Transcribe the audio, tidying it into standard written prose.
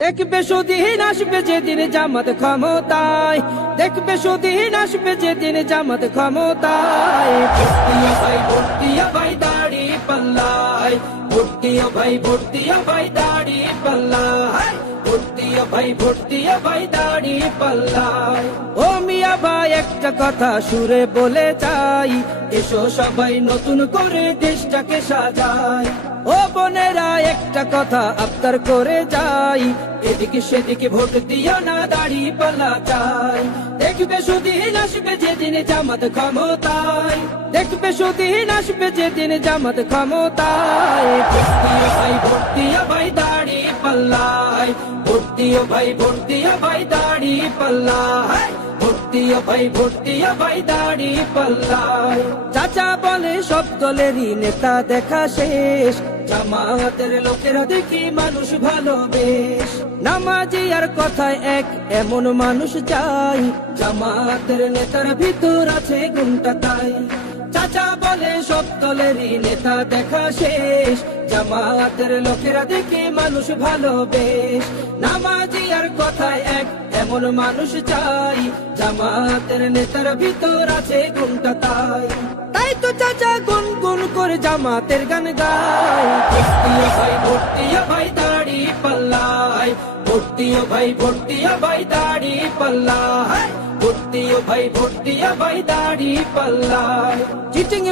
দেখবে সুদিন আসবে যেদিন জামাত ক্ষমতায়, দেখবে সুদিন আসবে যেদিন জামাত ক্ষমতায়। ভর্তিয়া ভাই ভর্তিয়া ভাই দাড়ি পাল্লায়, ভর্তিয়া ভাই ভর্তিয়া ভাই দাড়ি পাল্লায়, ভর্তিয়া ভাই ভর্তিয়া ভাই দাড়ি পাল্লায়। ও মিয়া ভাই একটা কথা সুরে বলে যাই, এসো সবাই নতুন করে দেশটাকে সাজাই। ও বোনেরা একটা কথা আবদার করে যাই, এদিকে সেদিকে ভোট দিও না, দাড়ি পাল্লা চাই। দেখবে সুদিন আসবে যেদিন জামাত ক্ষমতায়, দেখবে সুদিন আসবে যেদিন জামাত ক্ষমতায়। ভর্তিয়া ভাই ভর্তিয়া ভাই দাড়ি পাল্লায়, ভর্তিয়া ভাই ভর্তিয়া ভাই দাড়ি পাল্লায়, ভর্তিয়া ভাই ভর্তিয়া ভাই দাড়ি পাল্লায়। চাচা বলে সব দলেরই নেতা দেখা শেষ, জামাতের লোকেরা দেখি মানুষ ভালো বেশ। নামাজি আর কথায় এক এমন মানুষ চাই, জামাতের নেতার ভিতর আছে গুণটা তাই। চাচা বলে সব দলেরই নেতা দেখা শেষ, জামাতের লোকেরা দেখি মানুষ ভালো বেশ। নামাজি আর কথায় এক এমন মানুষ চাই, জামাতের নেতার ভিতর আছে গুণটা তাই। তাই তো চাচা গুনগুন করে জামাতের গান গায়। ভর্তিয়া ভাই ভর্তিয়া ভাই দাড়ি পাল্লায়, ভর্তিয়া ভাই ভর্তিয়া ভাই দাড়ি পাল্লায়, ভর্তিয়া ভাই ভর্তিয়া ভাই দাড়ি পাল্লায়। চিটিং